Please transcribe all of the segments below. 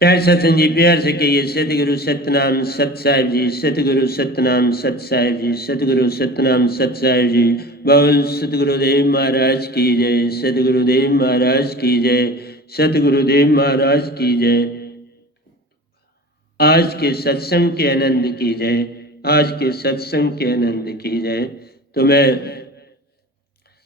प्यार सत्संग जी, प्यार से कहिए सतगुरु सतनाम सत साहिब जी, सतगुरु सतनाम सत साहिब जी, सतगुरु सतनाम सत साहिब जी। बोल सतगुरुदेव महाराज की जय, सतगुरुदेव महाराज की जय, सतगुरुदेव महाराज की जय। आज के सत्संग के आनंद की जय, आज के सत्संग के आनंद की जय। तो मैं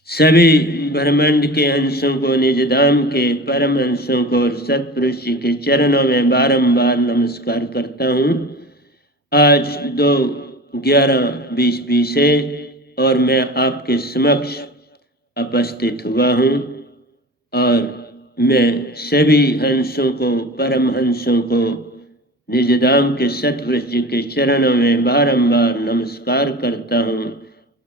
सभी ब्रह्मांड के अंशों को, निज धाम के परम अंशों को और सतपुरुष जी के चरणों में बारंबार नमस्कार करता हूँ। आज 2/11/2020 है और मैं आपके समक्ष उपस्थित हुआ हूँ और मैं सभी हंसों को, परम हंसों को निज धाम के सतपुरुष जी के चरणों में बारंबार नमस्कार करता हूँ।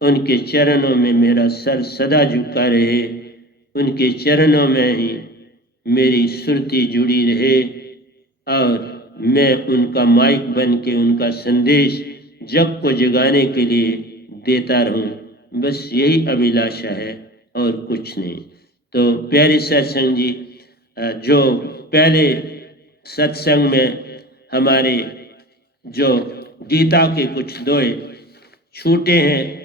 उनके चरणों में मेरा सर सदा झुका रहे, उनके चरणों में ही मेरी सुरती जुड़ी रहे और मैं उनका माइक बन के उनका संदेश जग को जगाने के लिए देता रहूं। बस यही अभिलाषा है और कुछ नहीं। तो प्यारे सत्संग जी, जो पहले सत्संग में हमारे जो गीता के कुछ दोहे छूटे हैं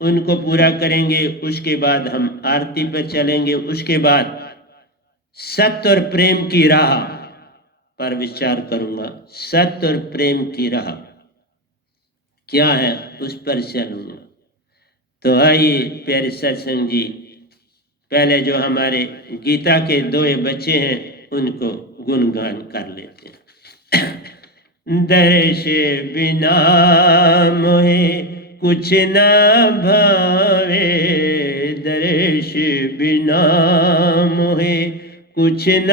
उनको पूरा करेंगे, उसके बाद हम आरती पर चलेंगे, उसके बाद सत्य और प्रेम की राह पर विचार करूंगा। सत्य और प्रेम की राह क्या है उस पर चलूंगा। तो आइए प्यारे सत्संग जी, पहले जो हमारे गीता के दोहे बच्चे हैं उनको गुणगान कर लेते हैं। दर्श बिना मोहे कुछ न भावे, दर्श बिना मोहे कुछ न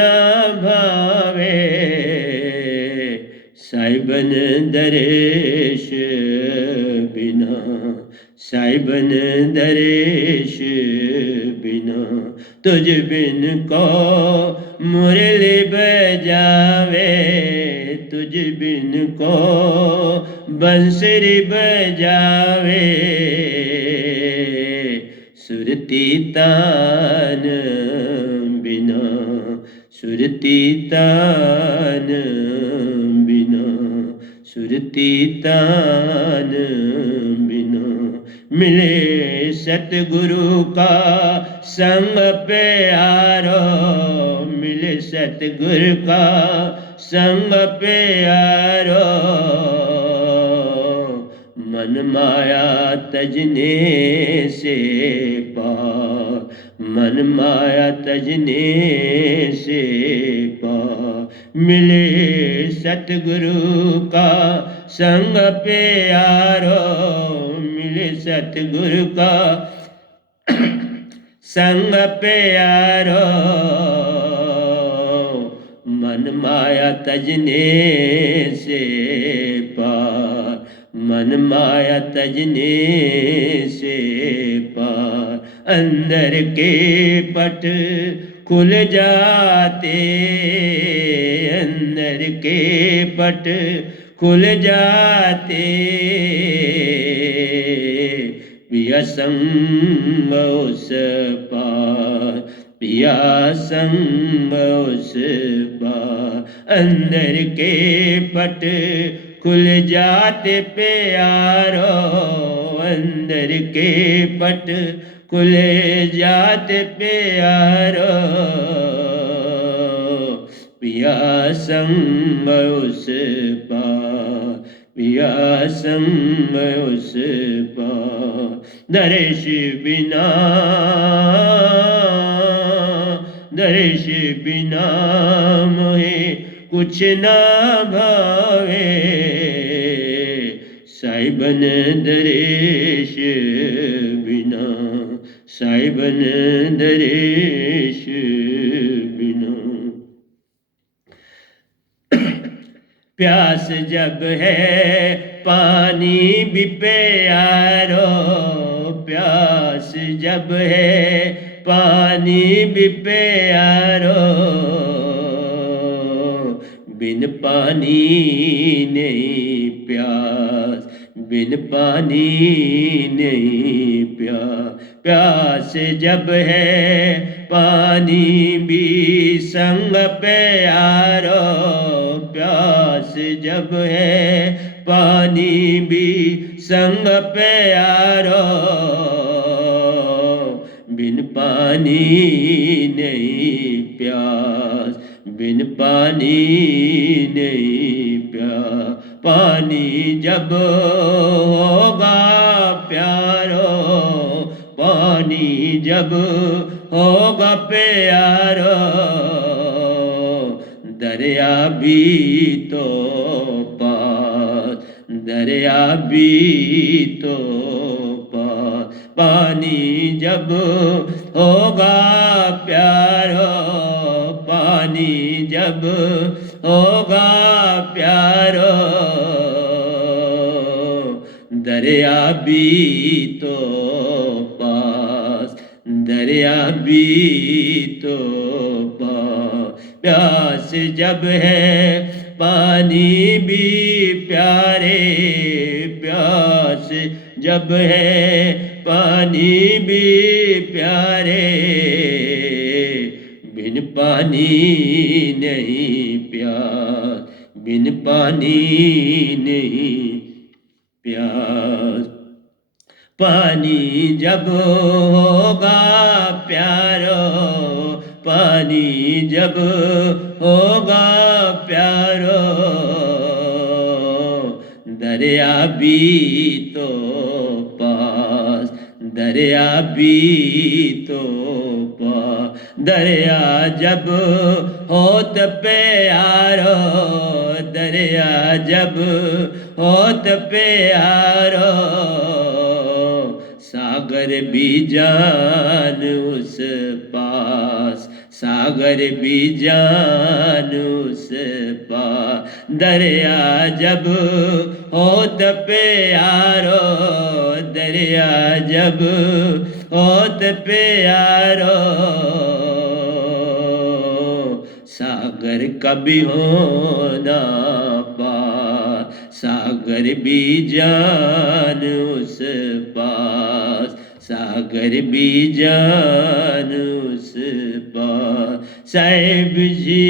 भावे, साहिबन दर्श बिना, साहिबन दर्श बिना, तुझ बिन को मुरली बजावे, तुझ बिन को बंसुरी बजावे, सुरती तान बिना, सुरती तान बिना, सुरती तान बिना, मिले सतगुरु का संग प्यारो, मिले सतगुरु का संग प्यारो, मन माया तजने से पार, मन माया तजने से पार, मिले सतगुरु का संग प्यारो, मिले सतगुरु का संग प्यारो, मन माया तजने से पार, मन माया तजने से पार, अंदर के पट खुल जाते, अंदर के पट खुल जाते, पिया संग उस पार, पिया संग उस पार, अंदर के पट खुल जाते प्यारो, अंदर के पट खुल जाते प्यारो, पिया संग उस पार, पिया संग उस पार, दर्श बिना, दर्श बिना मोहे कुछ न भावे, साहिबन दर्श बिना, साहिबन दर्श बिना, प्यास जब है पानी भी प्यारो, प्यास जब है पानी भी प्यारो, बिन पानी नहीं प्यास, बिन पानी नहीं प्यास, प्यास जब है पानी भी संग प्यारो, प्यास जब है पानी भी संग प्यारो, बिन पानी नहीं प्यास, बिन पानी नहीं प्यास। पानी जब होगा प्यारो, पानी जब होगा प्यारो, दरिया भी तो पास, दरिया भी तो पास। पानी जब होगा प्यारो, पानी जब होगा प्यारो, दरिया भी तो पास, दरिया भी तो पास। प्यास जब है पानी भी प्यारे, प्यास जब है पानी भी प्यारे, बिन पानी नहीं प्यास, बिन पानी नहीं प्यास। पानी जब होगा प्यारो, पानी जब होगा प्यारो, दरिया भी तो पास, दरिया भी तो पास। दरिया जब होत प्यारो, दरिया जब होत प्यारो, सागर भी जान उस पास, सागर भी जान उस पास। दरिया जब होत प्यारो, दरिया जब होत प्यारो, सागर कभी होना पास, सागर भी जान उस पास, सागर भी जान उस पास। साहिब जी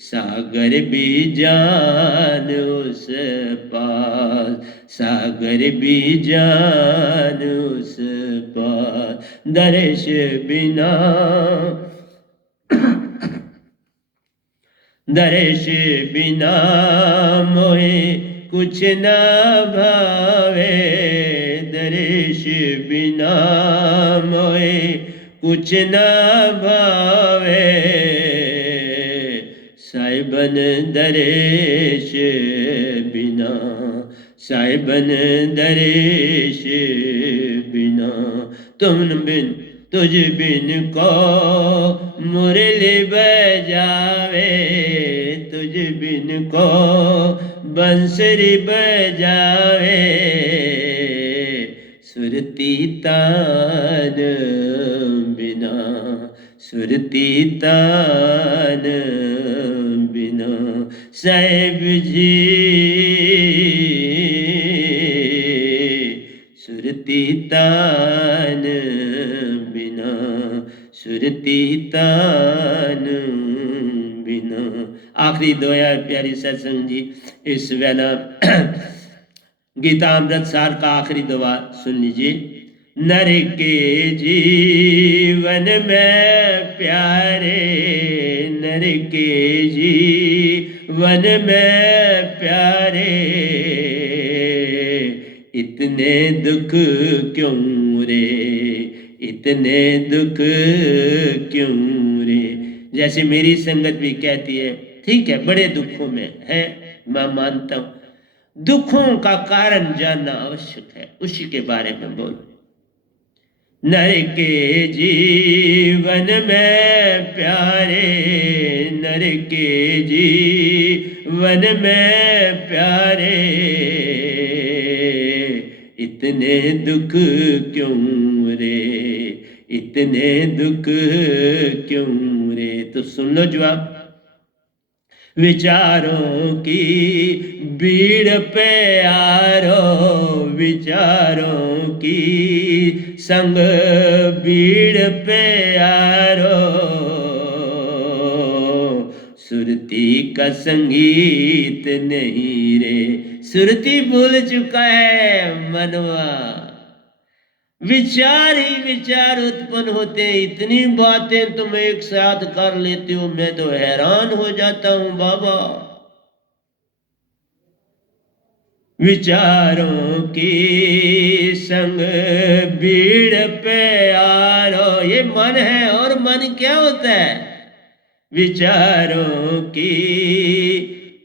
सागर भी जान उस पास, सागर भी जान उस पास। दर्श बिना, दर्श बिना मोहे कुछ न भावे, दर्श बिना मोहे कुछ न भावे। साहिबन दर्श बिना, साहिबन दर्श बिना, तुम बिन तुझ बिन को मुरली बजावे, तुझ बिन को बंसुरी बजावे। सुरती तान बिना, सुरती तान बिना। साहिब जी सुरती तान बिना, सुरती तान बिना। आखिरी दो यार प्यारी सत्संग जी, इस वेला गीता अमृत सार का आखिरी दुआ सुन लीजिए। नर के जीवन में प्यारे, नर के जीवन में प्यारे, इतने दुख क्यों रे, इतने दुख क्यों रे। जैसे मेरी संगत भी कहती है, ठीक है बड़े दुखों में है, मैं मानता हूं, दुखों का कारण जानना आवश्यक है, उसी के बारे में बोलो। नर के जीवन में प्यारे, नर के जीवन में प्यारे, इतने दुख क्यों रे, इतने दुख क्यों रे। तो सुन लो जवाब। विचारों की भीड़ पे यारो, विचारों की संग भीड़ पे यारो, सुरती का संगीत नहीं रे। सुरती भूल चुका है मनवा, विचार ही विचार उत्पन्न होते हैं। इतनी बातें तुम एक साथ कर लेते हो, मैं तो हैरान हो जाता हूं बाबा। विचारों की संग भीड़ पे आरो, ये मन है। और मन क्या होता है? विचारों की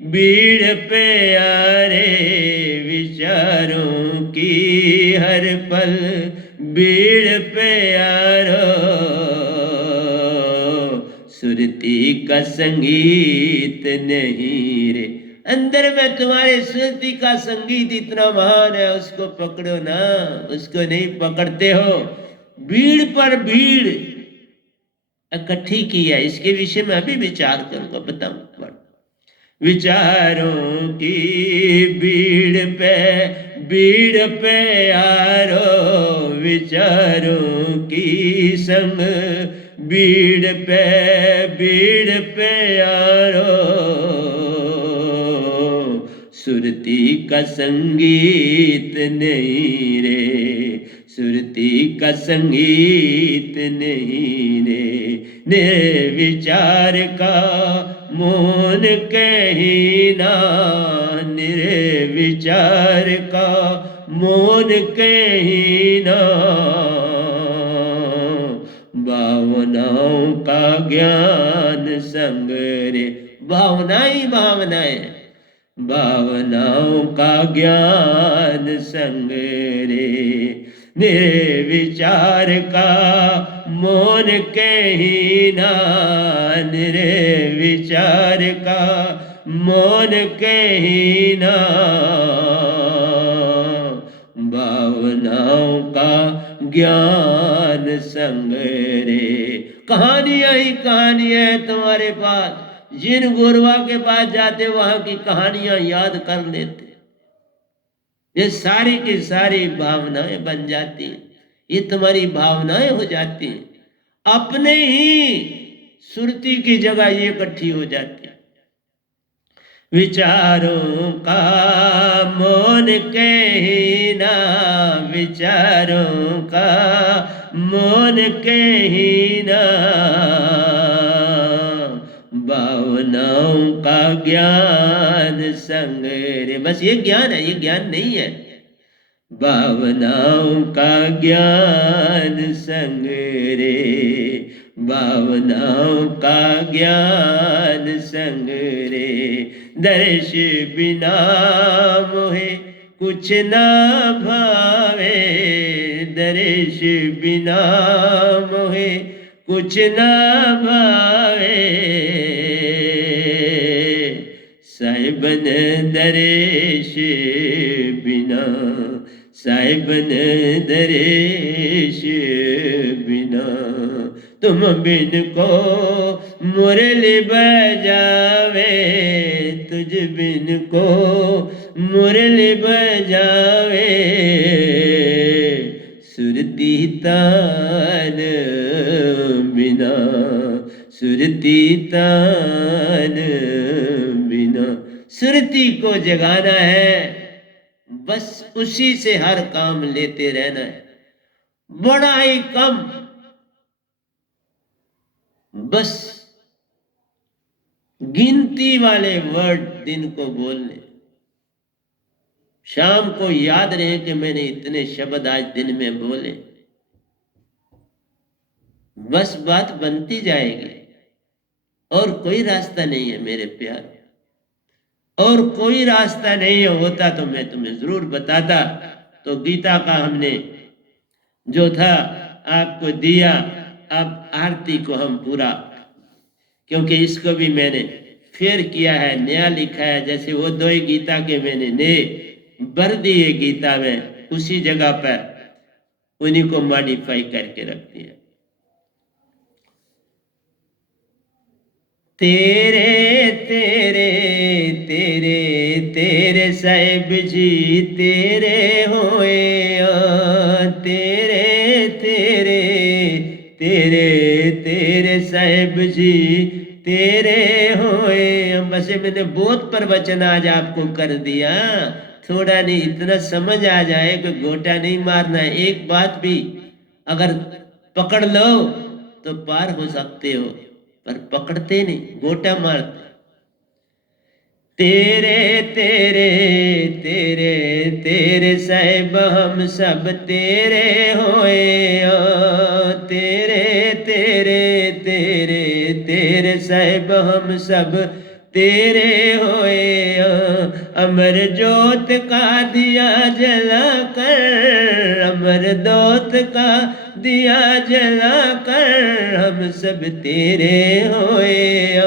भीड़ पे आरे, विचारों की हर पल भीड़ पे आरो। सुरती का संगीत नहीं रे। अंदर में तुम्हारे सुरती का संगीत इतना महान है, उसको पकड़ो ना। उसको नहीं पकड़ते हो, भीड़ पर भीड़ इकट्ठी की है। इसके विषय में अभी विचार करूंगा, बताऊं। विचारों की भीड़ पे आरो, विचारों की संग भीड़ पे आरो। सुरती का संगीत नहीं रे, सुरती का संगीत नहीं रे। निर्विचार का मौन कहीं ना, निर्विचार का मौन कहीं ना। भावनाओं का ज्ञान संग रे। भावनाएं भावनाएं, भावनाओं का ज्ञान संग रे। निर्विचार का मौन कहीं ना, निर्विचार का मौन कहीं ना। भावनाओं का ज्ञान संग रे। कहानियां ही कहानियां है तुम्हारे पास। जिन गुरुआ के पास जाते वहां की कहानियां याद कर लेते, ये सारी की सारी भावनाएं बन जाती हैं। ये तुम्हारी भावनाएं हो जाती हैं। अपने ही सुरती की जगह ये इकट्ठी हो जाती है। विचारों का मौन कहीं ना, विचारों का मौन कहीं ना। भावनाओं का ज्ञान संग रे। बस ये ज्ञान है, ये ज्ञान नहीं है। भावनाओं का ज्ञान संग रे, भावनाओं का ज्ञान संग रे। दर्श बिना मोहे कुछ ना भावे, दर्श बिना मोहे कुछ ना भावे। साहिबन दरेश बिना, साहिबन दरेश बिना। तुम बिन को मुरली बजावे, तुझ बिन को मुरली बजावे। सुरती तान बिना, सुरती तान बिना। सुरती को जगाना है, बस उसी से हर काम लेते रहना है। बड़ा ही कम, बस गिनती वाले वर्ड दिन को बोलने। शाम को याद रहे कि मैंने इतने शब्द आज दिन में बोले। बस बात बनती जाएगी, और कोई रास्ता नहीं है मेरे प्यार, और कोई रास्ता नहीं है। होता तो मैं तुम्हें जरूर बताता। तो गीता का हमने जो था आपको दिया। अब आरती को हम पूरा, क्योंकि इसको भी मैंने फेर किया है, नया लिखा है। जैसे वो दो ही गीता के मैंने नए भर दिए गीता में, उसी जगह पर उन्हीं को मॉडिफाई करके रख दिया। तेरे तेरे तेरे तेरे साहिब जी तेरे होए, तेरे तेरे तेरे तेरे साहिब जी तेरे होए। बस ये मैंने बहुत प्रवचन आज आपको कर दिया, थोड़ा नहीं इतना समझ आ जाए कि गोटा नहीं मारना है। एक बात भी अगर पकड़ लो तो पार हो सकते हो, पर पकड़ते नहीं, गोटा मारते। तेरे तेरे तेरे तेरे साहिब हम सब तेरे होए। तेरे तेरे तेरे तेरे साहिब हम सब तेरे होए। अमर जोत का दिया जला कर, अमर जोत का दिया जला कर हम सब तेरे होए।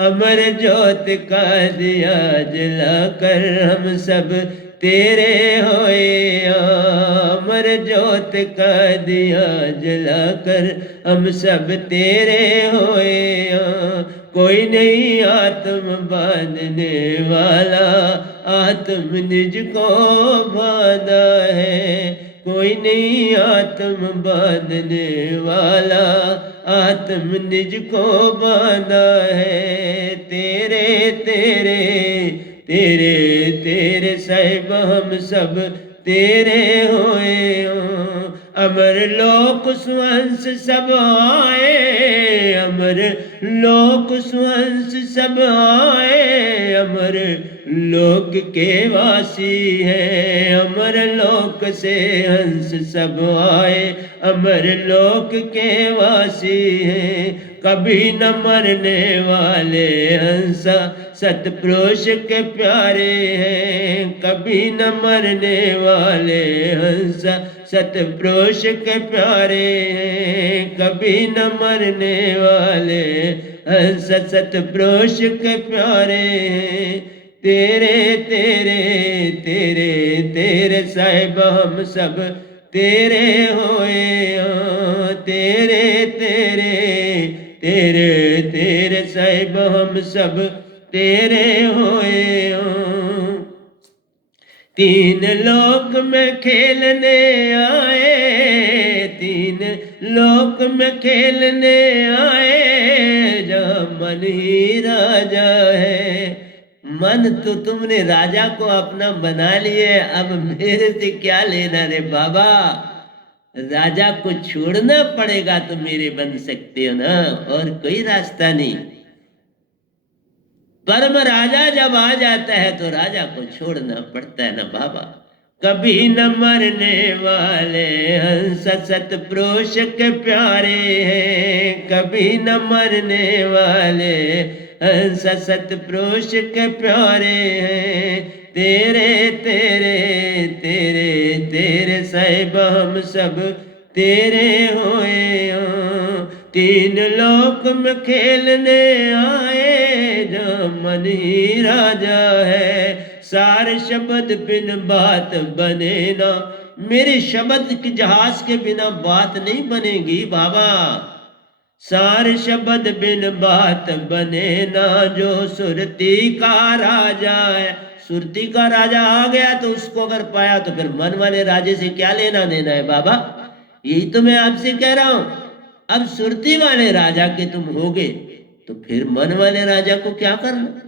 अमर जोत का दिया जला कर हम सब तेरे होए। अमर जोत का दिया जला कर हम सब तेरे होए। कोई नहीं आत्म बांधने वाला, आत्म निज को बांधा है। कोई नहीं आत्म बांधने वाला, आत्म निज को बांधा है। तेरे तेरे तेरे तेरे साहिब हम सब तेरे होए। अमर लोक सुहंस सब आए, अमर लोक सुहंस सब आए। अमर लोक के वासी है, अमर लोक से हंस सब आए। अमर लोक के वासी है, कभी न मरने वाले हंसा सतपुरुष के प्यारे हैं। कभी न मरने वाले हंसा सतपुरुष के प्यारे हैं। कभी न मरने वाले हंसा सतपुरुष के प्यारे हैं। तेरे तेरे तेरे तेरे साहिब हम सब तेरे होए। तेरे तेरे तेरे तेरे साहिब हम सब तेरे होए। तीन लोक में खेलने आए, तीन लोक में खेलने आए। जहाँ मन ही राजा है। मन तो तुमने राजा को अपना बना लिए, अब मेरे से क्या लेना रे बाबा। राजा को छोड़ना पड़ेगा तो मेरे बन सकते हो ना, और कोई रास्ता नहीं। परम राजा जब आ जाता है तो राजा को छोड़ना पड़ता है ना बाबा। कभी न मरने वाले हंस सतपुरुष के प्यारे हैं। कभी न मरने वाले हंस सतपुरुष के प्यारे हैं। तेरे तेरे तेरे तेरे साहिब हम सब तेरे होए। तीन लोक में खेलने आए, जो मन ही राजा है। सारे शब्द बिन बात बने ना, मेरे शब्द के जहाज के बिना बात नहीं बनेगी बाबा। सारे शब्द बिन बात बने ना, जो सुरती का राजा है। सुरती का राजा आ गया तो उसको अगर पाया तो फिर मन वाले राजे से क्या लेना देना है बाबा। यही तो मैं आपसे कह रहा हूं। अब सुरती वाले राजा के तुम होगे तो फिर मन वाले राजा को क्या करना।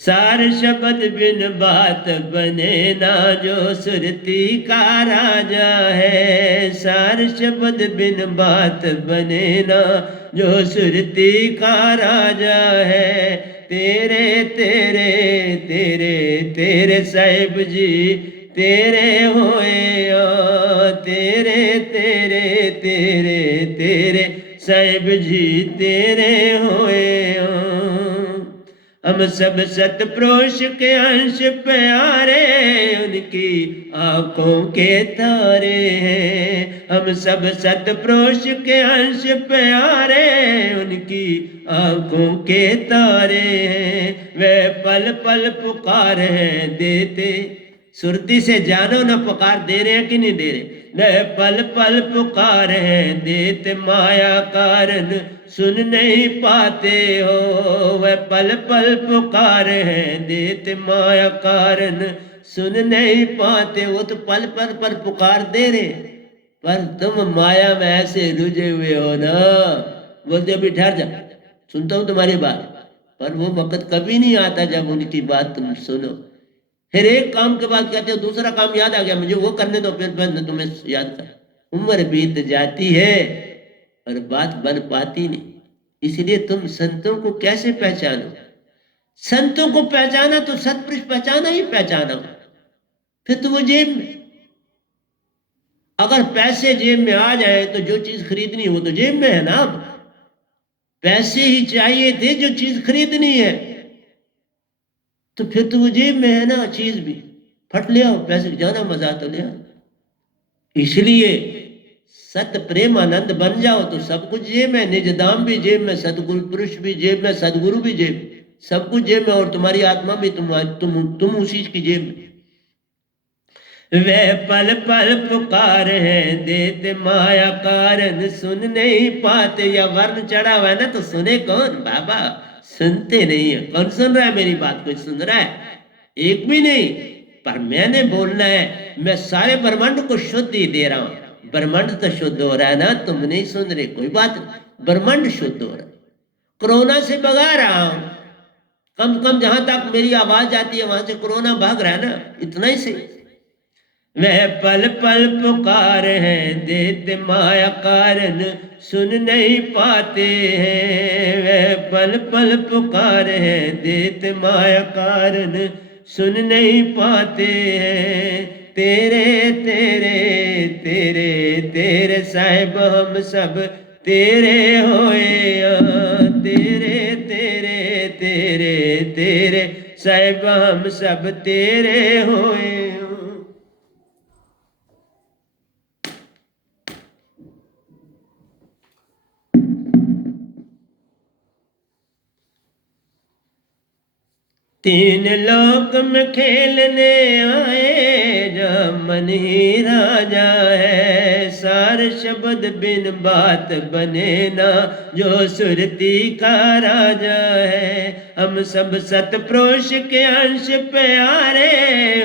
सार शब्द बिन बात बने ना, जो सुरती का राजा है। सार शब्द बिन बात बने ना, जो सुरती का राजा है। तेरे तेरे तेरे तेरे साहिब जी तेरे होए। तेरे तेरे तेरे तेरे साहिब जी तेरे होए। हम सब सतपुरुष के अंश प्यारे, उनकी आंखों के तारे हैं। हम सब सतपुरुष के अंश प्यारे, उनकी आंखों के तारे हैं। वे पल पल पुकार है देते, सुरती से जानो न पुकार दे रहे हैं कि नहीं दे रहे। वे पल पल पुकार है देते, माया कारण सुन नहीं पाते हो। वह पल पल पुकार है देते, माया कारण सुन नहीं पाते। वो तो पल पल पर पुकार दे रहे, पर तुम माया में ऐसे रुझे हुए हो ना, बोलते अभी ठहर जा, सुनता हूँ तुम्हारी बात। पर वो वक्त कभी नहीं आता जब उनकी बात तुम सुनो। फिर एक काम के बाद कहते हो दूसरा काम याद आ गया मुझे, वो करने दो, फिर मैं तुम्हें याद कर। उम्र बीत जाती है और बात बन पाती नहीं। इसलिए तुम संतों को कैसे पहचानो? संतों को पहचाना तो सतपुरुष पहचाना ही पहचाना। फिर तो वो जेब में, अगर पैसे जेब में आ जाए तो जो चीज खरीदनी वो तो जेब में है ना। अब पैसे ही चाहिए थे जो चीज खरीदनी है, तो फिर तो वो जेब में है ना चीज भी। फट ले आओ, पैसे जाना मजा तो ले आओ। इसलिए सत प्रेम आनंद बन जाओ तो सब कुछ जेब में, निज दाम भी जेब में, सतगुरु पुरुष भी जेब में, सदगुरु भी जेब, सब कुछ जेब में। और तुम्हारी आत्मा भी तुम उसी की जेब में। वह पल पल पुकार है देते माया कारण, सुन नहीं पाते। या वर्ण चढ़ा हुआ है ना, तो सुने कौन? बाबा सुनते नहीं है। कौन सुन रहा है मेरी बात? कोई सुन रहा है? एक भी नहीं। पर मैंने बोलना है, मैं सारे ब्रह्मांड को शुद्ध ही दे रहा हूं। ब्रह्मांड तो शुद्ध हो रहा है ना, तुम नहीं सुन रहे, कोई बात नहीं, ब्रह्मांड शुद्ध हो रहा है। कोरोना से भगा रहा हूं, कम से कम जहां तक मेरी आवाज जाती है वहां से कोरोना भाग रहा है ना, इतना ही सही। वह पल पल पुकार है देते माया कारण, सुन नहीं पाते हैं। वह पल पल पुकार है देते माया कारण, सुन नहीं पाते हैं। तेरे तेरे तेरे तेरे साहिब हम सब तेरे होए। तेरे तेरे तेरे तेरे साहिब हम सब तेरे होए। तीन लोक में खेलने आए जा मन ही राजा है। सार शब्द बिन बात बने ना, जो सुरती का राजा है। हम सब सतपुरुष के अंश प्यारे,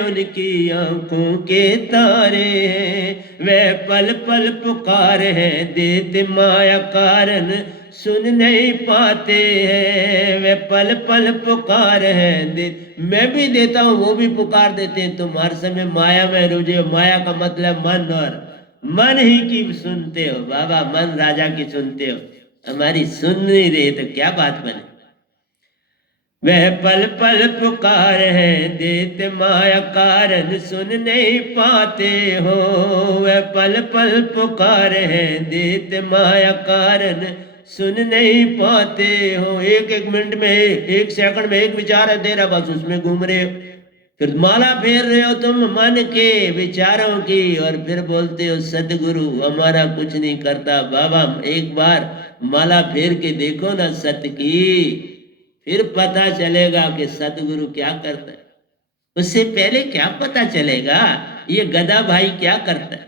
उनकी आंखों के तारे हैं। वह पल पल पुकार है देते माया कारण, सुन नहीं पाते हैं। वे पल पल पुकार है दे, मैं भी देता हूं वो भी पुकार देते हैं। तुम हर समय माया में रुझे। माया का मतलब मन, और मन ही की सुनते हो बाबा, मन राजा की सुनते हो। हमारी सुन नहीं रहे तो क्या बात बने। वह पल पल पुकार है देते माया कारण, सुन नहीं पाते हो। वह पल पल पुकार है देते माया कारण, सुन नहीं पाते हो। एक एक मिनट में, एक सेकंड में एक विचार है तेरा, बस उसमें घूम रहे हो। फिर माला फेर रहे हो तुम मन के विचारों की, और फिर बोलते हो सतगुरु हमारा कुछ नहीं करता। बाबा एक बार माला फेर के देखो ना सत्य की, फिर पता चलेगा कि सतगुरु क्या करता है। उससे पहले क्या पता चलेगा ये गधा भाई क्या करता है।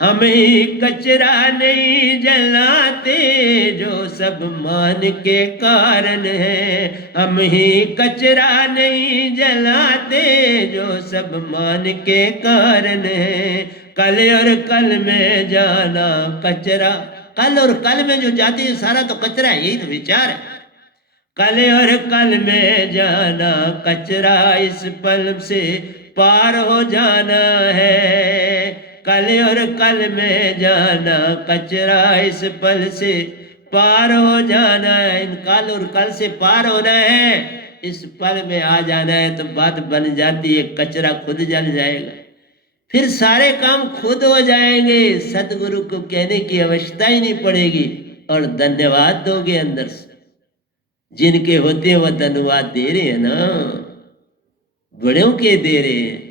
हम ही कचरा नहीं जलाते, जो सब मान के कारण है। हम ही कचरा नहीं जलाते, जो सब मान के कारण है। कल और कल में जाना कचरा, कल और कल में जो जाती है सारा तो कचरा है, यही तो विचार है। कल और कल में जाना कचरा, इस पल से पार हो जाना है। कल और कल में जाना कचरा, इस पल से पार हो जाना है। इन कल और कल से पार होना है, इस पल में आ जाना है, तो बात बन जाती है। कचरा खुद जल जाएगा, फिर सारे काम खुद हो जाएंगे। सतगुरु को कहने की आवश्यकता ही नहीं पड़ेगी, और धन्यवाद दोगे अंदर से। जिनके होते हैं वह धन्यवाद दे रहे हैं ना, बड़ों के दे रहे हैं।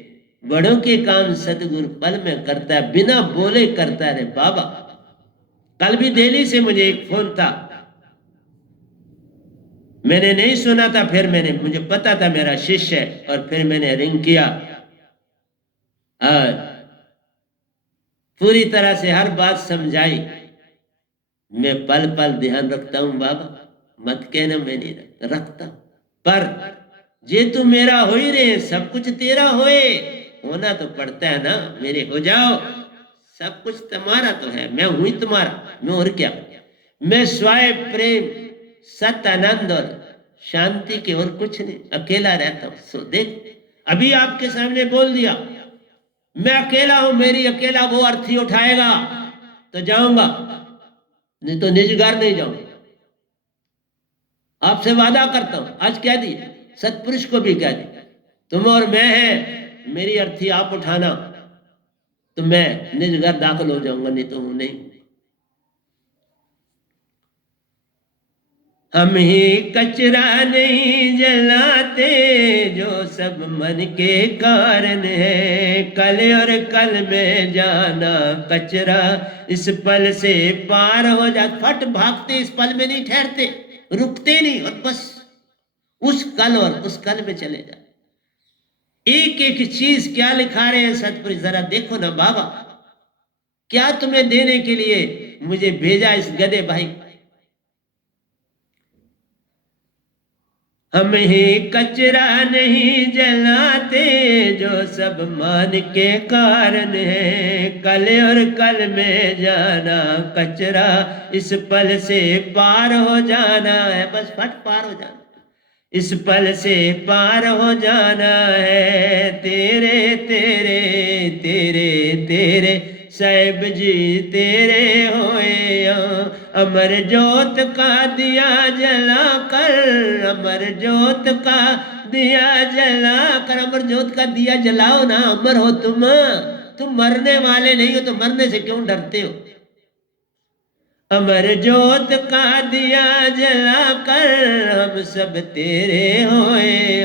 बड़ों के काम सतगुरु पल में करता है, बिना बोले करता है। बाबा कल भी दिल्ली से मुझे एक फोन था, मैंने नहीं सुना था, फिर मुझे पता था मेरा शिष्य है, और फिर मैंने रिंग किया और पूरी तरह से हर बात समझाई। मैं पल पल ध्यान रखता हूं बाबा, मत कहना मैं नहीं रखता। पर जे तू मेरा हो ही रहे, सब कुछ तेरा होए, होना तो पड़ता है ना। मेरे हो जाओ, सब कुछ तुम्हारा तो है, मैं हूं ही तुम्हारा, मैं और क्या। मैं स्वाय प्रेम सत आनंद और शांति के और कुछ नहीं, अकेला रहता हूं। सो देख, अभी आपके सामने बोल दिया मैं अकेला हूं, मेरी अकेला वो अर्थी उठाएगा तो जाऊंगा, नहीं तो निज घर नहीं जाऊंगा। आपसे वादा करता हूं, आज कह दिया, सतपुरुष को भी कह दिया, तुम और मैं है, मेरी अर्थी आप उठाना तो मैं निज घर दाखिल हो जाऊंगा, नहीं तो हूं नहीं। हम ही कचरा नहीं जलाते जो सब मन के कारण है, कल और कल में जाना कचरा इस पल से पार हो जा। फट भागते इस पल में नहीं ठहरते, रुकते नहीं, और बस उस कल और उस कल में चले जा। एक एक चीज क्या लिखा रहे हैं सतपुरुष, जरा देखो ना बाबा, क्या तुम्हें देने के लिए मुझे भेजा इस गधे भाई। हम ही कचरा नहीं जलाते जो सब मान के कारण है, कल और कल में जाना कचरा इस पल से पार हो जाना है, बस फट पार हो जाना, इस पल से पार हो जाना है। तेरे तेरे तेरे तेरे साहिब जी तेरे होए, अमर जोत का दिया जला कर, अमर जोत का दिया जला कर, अमर जोत का दिया जलाओ ना, अमर हो तुम मरने वाले नहीं हो तो मरने से क्यों डरते हो। अमर जोत का दिया जला कर हम सब तेरे होए,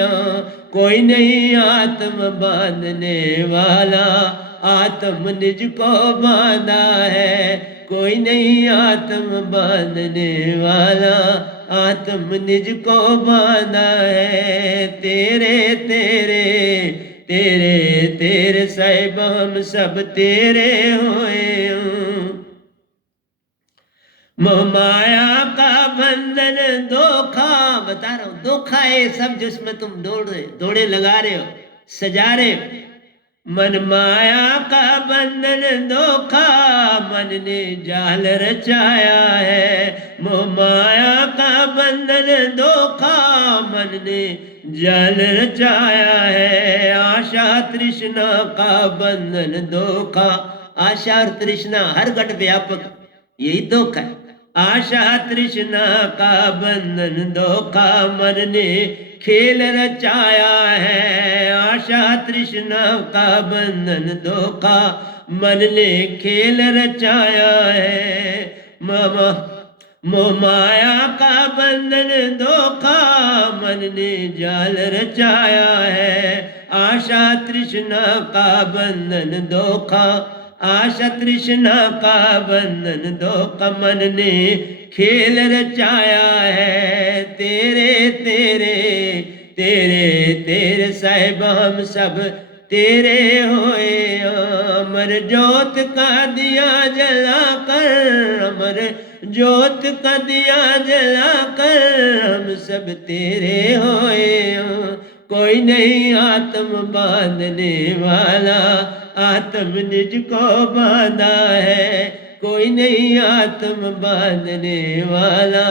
कोई नहीं आत्म बांधने वाला, आत्म निज को बांधा है, कोई नहीं आत्म बांधने वाला, आत्म निज को बांधा है। तेरे तेरे तेरे तेरे साहिब हम सब तेरे होए, मोह माया का बंधन धोखा, बता रहा हूं धोखा है सब जिसमें तुम दौड़े लगा रहे हो, सजा रहे हो। मन माया का बंधन धोखा, मन ने जाल रचाया है, मोह माया का बंधन धोखा, मन ने जाल रचाया है। आशा तृष्णा का बंधन धोखा, आशा और तृष्णा हर घट व्यापक यही धोखा है। आशा तृष्णा का बंधन धोखा, मन ने खेल रचाया है। आशा तृष्णा का बंधन धोखा, मन ने खेल रचाया है। मोह माया का बंधन धोखा, मन ने जाल रचाया है। आशा तृष्णा का बंधन धोखा, आशा तृष्णा का बंधन धोखा, मन ने खेल रचाया है। तेरे तेरे तेरे तेरे साहिब हम सब तेरे होए, अमर जोत का दिया जला कर, अमर जोत का दिया जला कर हम सब तेरे होए, कोई नहीं आत्म बांधने वाला, आत्म निज को बांधा है, कोई नहीं आत्म बांधने वाला,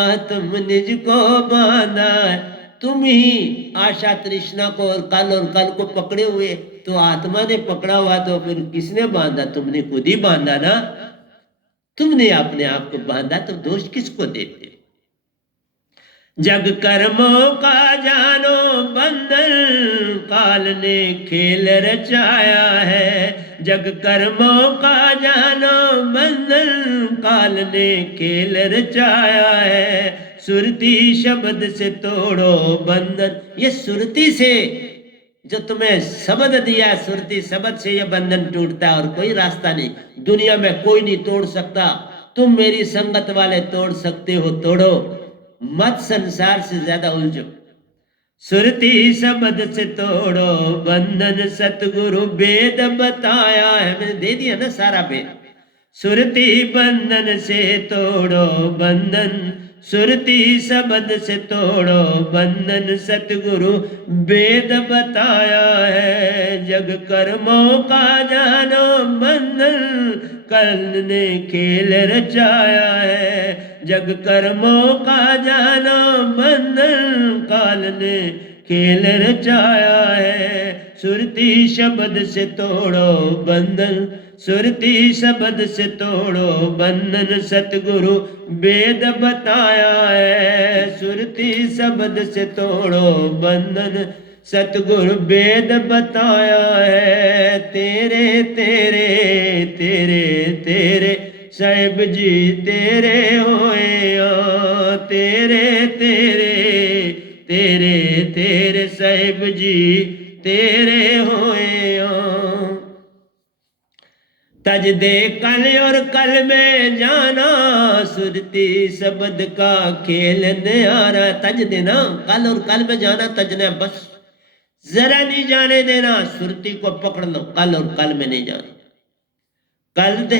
आत्म निज को बांधा है। तुम ही आशा तृष्णा को और कल को पकड़े हुए, तो आत्मा ने पकड़ा हुआ तो फिर किसने बांधा, तुमने खुद ही बांधा ना। तुमने अपने आप को बांधा तो दोष किसको देते। जग कर्मों का जानो बंधन, काल ने खेल रचाया है। जग कर्मों का जानो बंधन, काल ने खेल रचाया है। सुरती शब्द से तोड़ो बंधन, ये सुरती से जो तुम्हें शब्द दिया, सुरती शब्द से ये बंधन टूटता है और कोई रास्ता नहीं, दुनिया में कोई नहीं तोड़ सकता। तुम मेरी संगत वाले तोड़ सकते हो, तोड़ो मत संसार से ज्यादा उलझो। सुरती शब्द से तोड़ो बंधन, सतगुरु वेद बताया है, मैंने दे दिया ना सारा वेद। सुरती बंधन से तोड़ो बंधन, सुरती शब्द से तोड़ो बंधन, सतगुरु वेद बताया है। जग कर्मों का जानो बंधन, कल ने खेल रचाया है। जग कर्मों का जानो बंधन, काल ने खेल रचाया है। सुरती शब्द से तोड़ो बंधन, सुरती शब्द से तोड़ो बंधन, सतगुरु वेद बताया है। सुरती शब्द से तोड़ो बंधन, सतगुरु वेद बताया है। तेरे तेरे तेरे तेरे साहिब जी तेरे होए, तेरे तेरे तेरे तेरे साहिब जी तेरे होए। तज दे कल और कल में जाना, सुरती शब्द का खेल न्यारा। तज देना कल और कल में जाना, तजने बस जरा नहीं जाने देना। सुरती को पकड़ लो, कल और कल में नहीं जाना। कल दे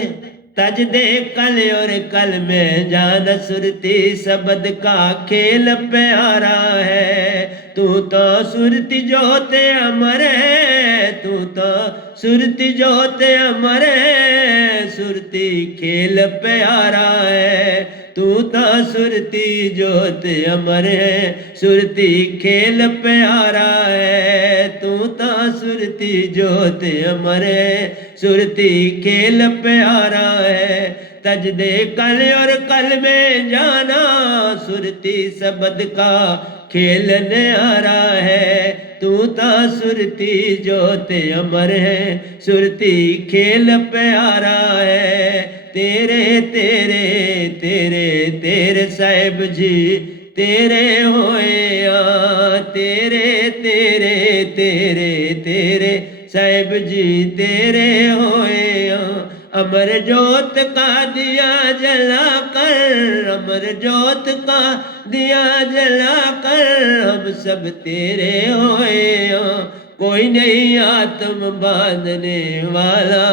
तज दे कल और कल में जाना, सुरती शब्द का खेल प्यारा है। तू तो सुरती जोते अमर है, तू तो सुरती जोते अमर है, सुरती खेल प्यारा है। तू तो सुरती जोत अमर है, सुरती खेल प्यारा है। तू तो सुरती जोत अमर है, सुरती खेल प्यारा है। तज दे कल और कल में जाना, सुरती शब्द का खेल न्यारा है। तू ता सुरती जोत अमर है, सुरती खेल प्यारा है। तेरे तेरे तेरे तेरे साहिब जी तेरे होए, तेरे तेरे तेरे तेरे साहिब जी तेरे होए। अमर जोत का दिया जला कर, अमर जोत का दिया जला कर, हम सब तेरे होए। कोई नहीं आत्म बांधने वाला,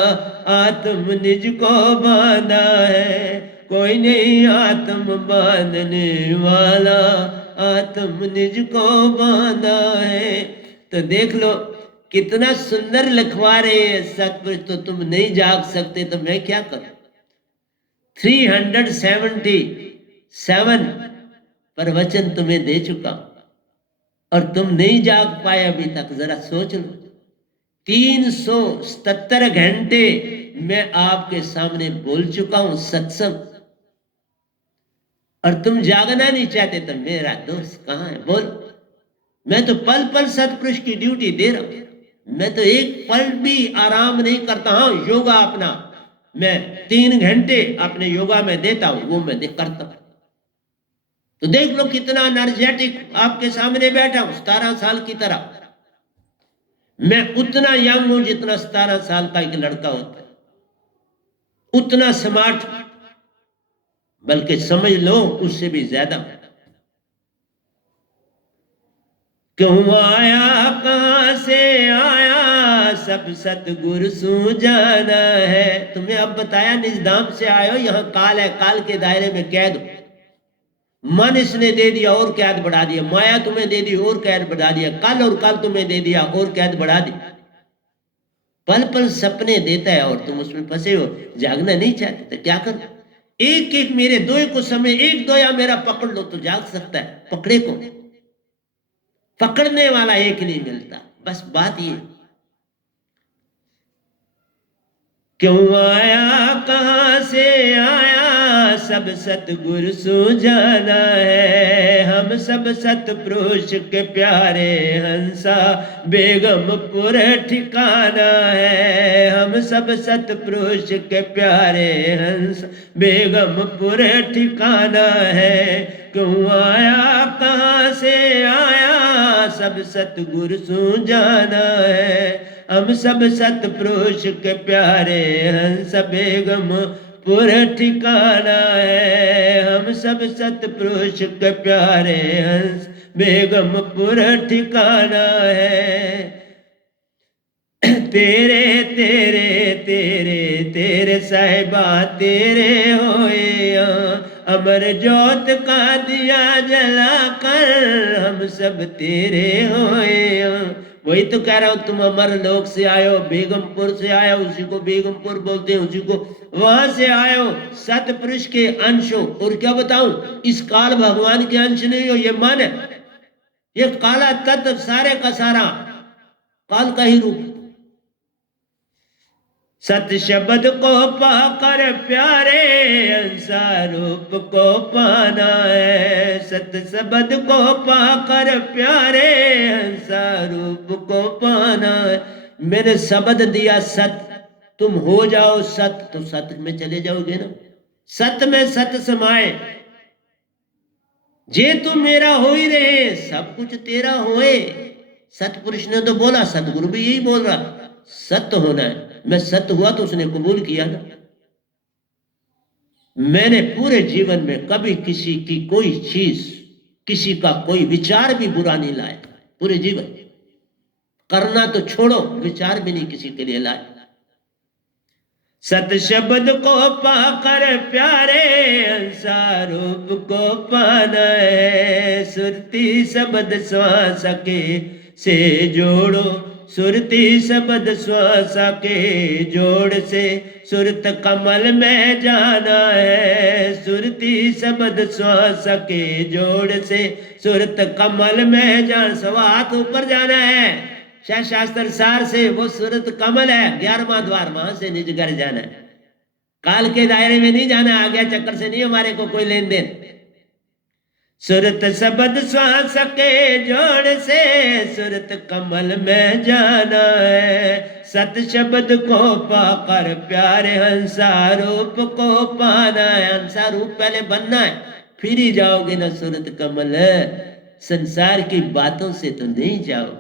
आत्म निज को बांधा है। कोई नहीं आत्म बांधने वाला, आत्म निज को बांधा है। तो देख लो कितना सुंदर लिखवा रहे हैं सतपुरुष। तो तुम नहीं जाग सकते तो मैं क्या करूं। 377 प्रवचन तुम्हें दे चुका और तुम नहीं जाग पाए अभी तक। जरा सोच लो, 377 घंटे मैं आपके सामने बोल चुका हूं सत्संग, और तुम जागना नहीं चाहते। तो मेरा दोस्त कहां है बोल। मैं तो पल पल सतपुरुष की ड्यूटी दे रहा हूं। मैं तो एक पल भी आराम नहीं करता। हाँ, योगा अपना मैं 3 घंटे अपने योगा में देता हूं, वो मैं करता हूं। तो देख लो कितना एनर्जेटिक आपके सामने बैठा हूं, 17 साल की तरह। मैं उतना यंग हूं जितना 17 साल का एक लड़का होता है, उतना स्मार्ट, बल्कि समझ लो उससे भी ज्यादा। क्यों आया कहां से आया, सब सतगुरु सू जाना है। तुम्हें अब बताया निजधाम से आयो, यहां काल है, काल के दायरे में कैद हो। मन इसने दे दिया और कैद बढ़ा दिया, माया तुम्हें दे दी और कैद बढ़ा दिया, कल और कल तुम्हें दे दिया और कैद बढ़ा दी। पल पल सपने देता है और तुम उसमें फंसे हो, जागना नहीं चाहते तो क्या करो। एक एक मेरे दोए को समय, एक दोया मेरा पकड़ लो तो जाग सकता है। पकड़े को पकड़ने वाला एक नहीं मिलता। बस बात ये, क्यों आया कहां से आया, सब सतगुरु सू जाना है। हम सब सतपुरुष के प्यारे हंसा, बेगमपुर ठिकाना है। हम सब सतपुरुष के प्यारे हंस, बेगमपुर ठिकाना है। क्यों आया कहां से आया, सब सतगुरु सू जाना है। हम सब सतपुरुष के प्यारे हंस, बेगमपुर ठिकाना है। हम सब सतपुरुष के प्यारे हंस, बेगमपुर ठिकाना है। तेरे तेरे तेरे तेरे साहिबा तेरे होए, अमर जोत का दिया जला कर, हम सब तेरे होए। वही तो कह रहा हूं, तुम अमर लोक से आए हो, बेगमपुर से आए हो, उसी को बेगमपुर बोलते हैं, उसी को वहां से आए हो, सतपुरुष के अंश हो। और क्या बताऊं, इस काल भगवान के अंश नहीं हो, ये मन है, ये काला तत्व सारे का सारा काल का ही रूप। सत शब्द को पाकर प्यारे हंसा रूप को पाना है। सत शब्द को पाकर प्यारे हंसा रूप को पाना है। मैंने शब्द दिया सत, तुम हो जाओ सत, तो सत में चले जाओगे ना। सत में सत समाए, जे तुम मेरा हो ही रहे, सब कुछ तेरा होए। सतपुरुष ने तो बोला, सतगुरु भी यही बोल रहा, सत्य होना है। मैं सत्य हुआ तो उसने कबूल किया ना। मैंने पूरे जीवन में कभी किसी की कोई चीज, किसी का कोई विचार भी बुरा नहीं लाया। पूरे जीवन करना तो छोड़ो, विचार भी नहीं किसी के लिए लाया। सत शब्द को पाकर प्यारे हंसा रूप को पाना है। सुरती शब्द श्वास के से जोड़ो, सुरती शब्द श्वास के जोड़ से सुरत कमल में जाना है। सुरती शब्द श्वास के जोड़ से सुरत कमल में जान, सवा हाथ ऊपर जाना है। शास्त्र सार से वो सूरत कमल है, 11वां द्वार, वहां से निज घर जाना है। काल के दायरे में नहीं जाना, आज्ञा चक्कर से नहीं हमारे को कोई लेन देन। सुरत शब्द श्वास के जोड़ से सुरत कमल में जाना है। सत शब्द को पाकर प्यारे हंसा रूप को पाना है। हंसा रूप पहले बनना है, फिर ही जाओगे ना सुरत कमल। संसार की बातों से तो नहीं जाओ।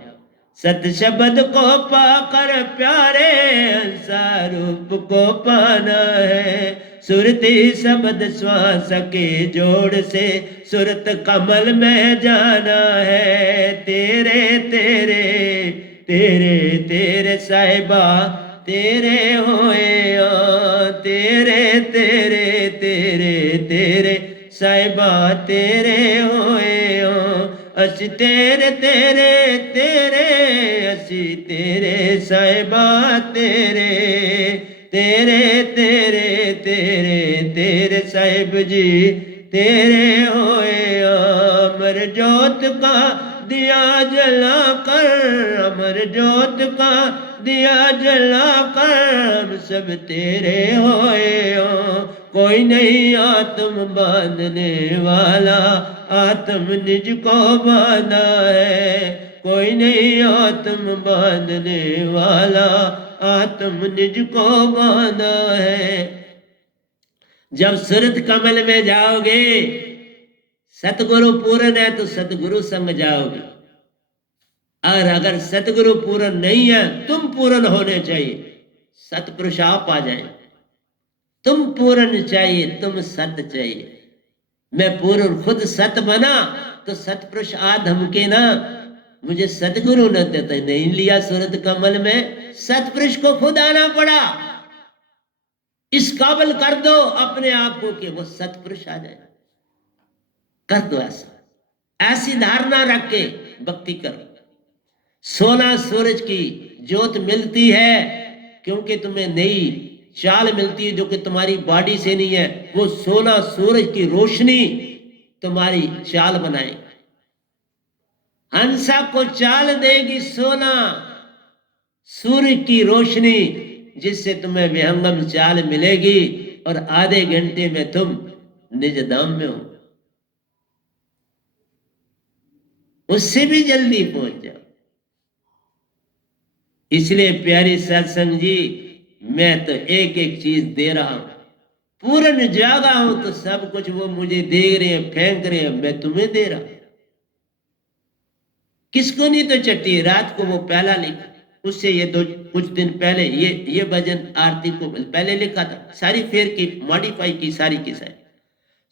सत शब्द को पाकर प्यारे हंसा रूप को पाना है। सुरती शब्द श्वास के जोड़ से सुरत कमल में जाना है। तेरे तेरे तेरे तेरे साहिबा तेरे होए, तेरे तेरे तेरे तेरे साहिबा तेरे होए। असी तेरे तेरे तेरे, असी तेरे साहिबा तेरे, तेरे तेरे तेरे तेरे साहिब जी तेरे होए। अमर जोत का दिया जला कर, अमर जोत का दिया जला कर, हम सब तेरे होए। कोई नहीं आत्म बांधने वाला, आत्म निज को बांधा है। कोई नहीं आत्म बांधने वाला, आत्म निज को बांधा है। जब सुरत कमल में जाओगे, सतगुरु पूर्ण है तो सतगुरु संग जाओगे। और अगर सतगुरु पूर्ण नहीं है, तुम पूर्ण होने चाहिए, सतपुरुष आप आ जाए। तुम पूर्ण चाहिए, तुम सत्य चाहिए। मैं पूर्ण खुद सत्य बना तो सतपुरुष आ धमके ना, मुझे सतगुरु न देते, नहीं लिया सूरत कमल में। सतपुरुष को खुद आना पड़ा। इस काबिल कर दो अपने आप को कि वो सतपुरुष आ जाए। कर दो ऐसा, ऐसी धारणा रख के भक्ति करो। 16 सूरज की ज्योत मिलती है क्योंकि तुम्हें नई चाल मिलती है जो कि तुम्हारी बॉडी से नहीं है। वो 16 सूरज की रोशनी तुम्हारी चाल बनाए। हंसा को चाल देगी 16 सूर्य की रोशनी, जिससे तुम्हें विहंगम चाल मिलेगी और आधे घंटे में तुम निज धाम में हो। उससे भी जल्दी पहुंच जाओ। इसलिए प्यारी सत्संग जी, मैं तो एक एक चीज दे रहा हूं। पूर्ण जागा हूं तो सब कुछ वो मुझे दे रहे हैं, फेंक रहे हैं, मैं तुम्हें दे रहा हूं। किसको नहीं तो चट्टी। रात को वो पहला लिखा, उससे ये कुछ दिन पहले ये भजन आरती को पहले लिखा था, सारी फेर की मॉडिफाई की सारी की सारी।